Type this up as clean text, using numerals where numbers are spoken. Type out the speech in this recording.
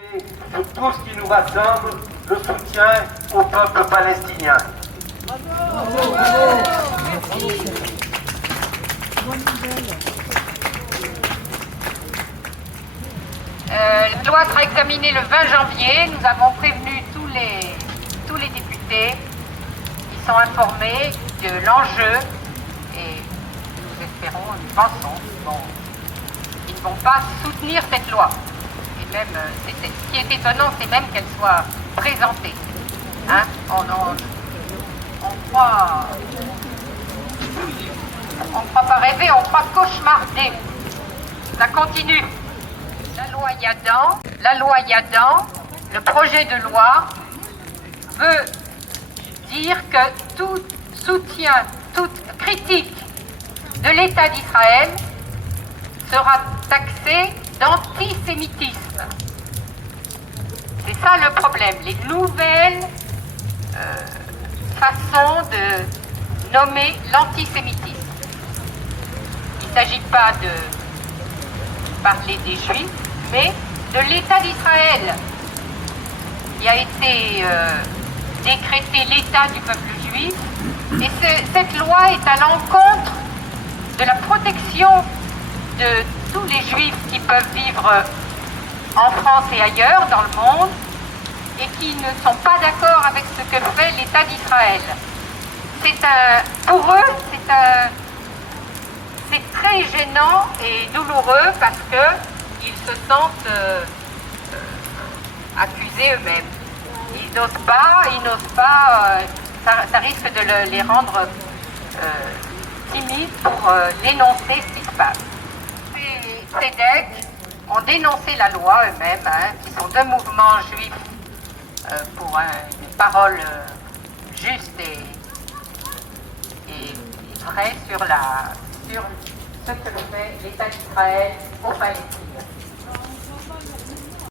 Sur tout ce qui nous rassemble, le soutien au peuple palestinien. La loi sera examinée le 20 janvier. Nous avons prévenu tous les députés. Ils sont informés de l'enjeu et nous espérons, nous pensons qu'ils ne vont pas soutenir cette loi. Et même, ce qui est étonnant, c'est même qu'elle soit présentée. Hein? On croit pas rêver, on croit cauchemarder. Ça continue. La loi Yadan, le projet de loi veut dire que tout soutien, toute critique de l'État d'Israël sera taxé d'antisémitisme. C'est ça le problème, les nouvelles façons de nommer l'antisémitisme. Il ne s'agit pas de parler des Juifs, mais de l'État d'Israël, qui a été décrété l'État du peuple juif. Et cette loi est à l'encontre de la protection de tous les Juifs qui peuvent vivre en France et ailleurs dans le monde et qui ne sont pas d'accord avec ce que fait l'État d'Israël. Pour eux, c'est très gênant et douloureux parce qu'ils se sentent accusés eux-mêmes. Ils n'osent pas, ça risque de les rendre timides pour dénoncer ce qui se passe. Ces CEDEC ont dénoncé la loi eux-mêmes, hein, qui sont deux mouvements juifs pour une parole juste et vraie sur ce que fait l'État d'Israël aux Palestiniens.